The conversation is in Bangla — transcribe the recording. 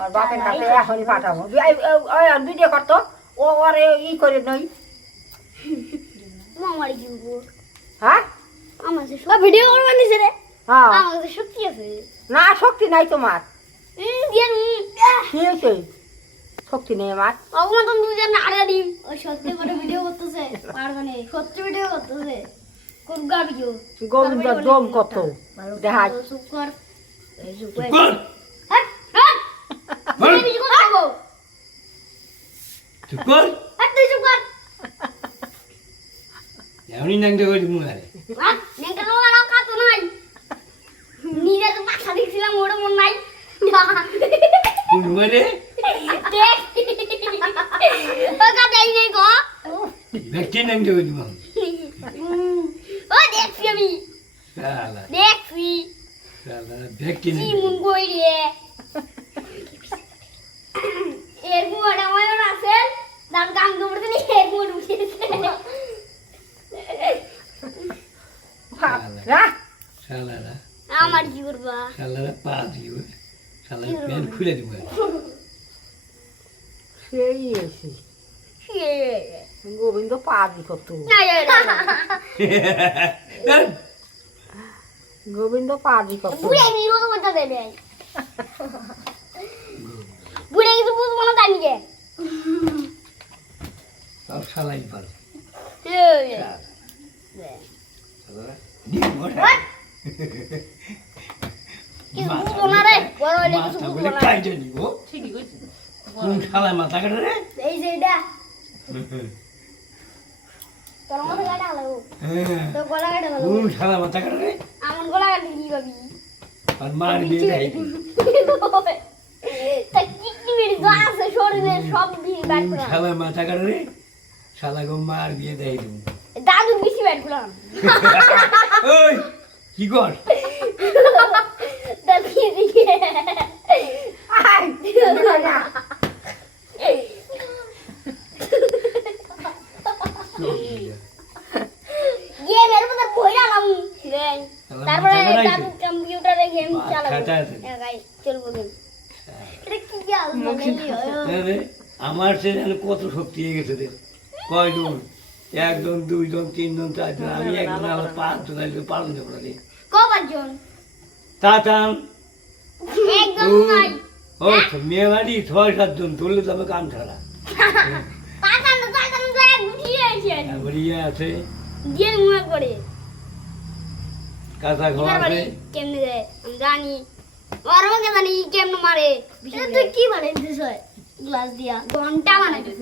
আর বাপের কাছে এখনই পাঠাবো ভিডিও করতো ও ওরে ই করে নই হ্যাঁ ভিডিও করবা নিছে রে হ্যাঁ আমার কাছে শক্তি আছে না শক্তি নাই তোমার দিয়ে কি হয়েছে শক্তি নেই আমার অগমত দুজন আড়া দিম ওই সত্যি করে ভিডিও করতেছে পারবে না সত্যি ভিডিও করতেছে কোন গা ভিডিও গোবিন্দ দম কত দেখা চুপ কর এই চুপ কর হ্যাঁ হ্যাঁ এই ভিডিও করব চুপ কর হ্যাঁ তুই চুপ কর এমনি নাংটা করে দিমু আরে হ্যাঁ নেকা নোরা কাতো নাই নিজে তো পাখা দেখছিলাম ওটা মন নাই কোন মানে দেখ ওকা দেই নাই গো ব্যক্তি নাংটা করে দিমু ও দেখছি আমি শালা দেখছি শালা ব্যক্তি কি নাংটা মন কই রে এর বুড়া ময়ন আছে তার গান করতে নি এর বুড় উঠেছে না শালারা আমার কি করবা শালারা পা দিও শালা প্যান্ট খুলে দিব সেই এসে গোবিন্দ পাবি কত গোবিন্দ পাবি কত বুড়ে নিরোধ করতে দেবে বুড়ে কিছু বুঝবো না জানি কে সব শালাই পারে শালারা দিন মোটা কিছু বুঝবো না রে বড় হলে কিছু মাথা বুঝবো বলে না কাইটে দিব কোন শালা মাথা কাটে রে এই যে এটা তোর মাথা কাটা লাগো তোর গলা কাটা লাগো কোন শালা মাথা কাটে রে আমার গলা কাটা কি পাবি আর মার দিয়ে দেয় তা কি কি মেরে আছে শরীরে সব দিয়ে ব্যাট কোন করা শালা মাথা কাটে রে শালা গো মার দিয়ে দেয় তুমি দাদু বেশি ব্যাট করলাম ওই কি কর দাদু দিয়ে গেমের মধ্যে বইরা নাম তারপরে দাদু কম্পিউটারে গেম চালাবো একাই চলবো গেম এটা কি গাল রে আমার সে যেন কত শক্তি হয়ে গেছে রে কয়জন একজন দুইজন তিনজন চারজন আমি একজন আবার পাঁচজন আসলে পালন যাবো রে কয়জন তাতাম একদম নাই ও মেয়ে বাড়ি 6-7 জন তুললে তবে কাম ছাড়া তাতান তো এক উঠিয়ে আছে তারপর ইয়ে আছে দিয়ে মুয়া করে কাঁচা ঘর এবার বাড়ি আছে কেমনে যায় আমি জানি ওরও কে জানি কেমনে মারে তুই কি বানাইছিস গ্লাস দিয়া ঘন্টা বানাইছিস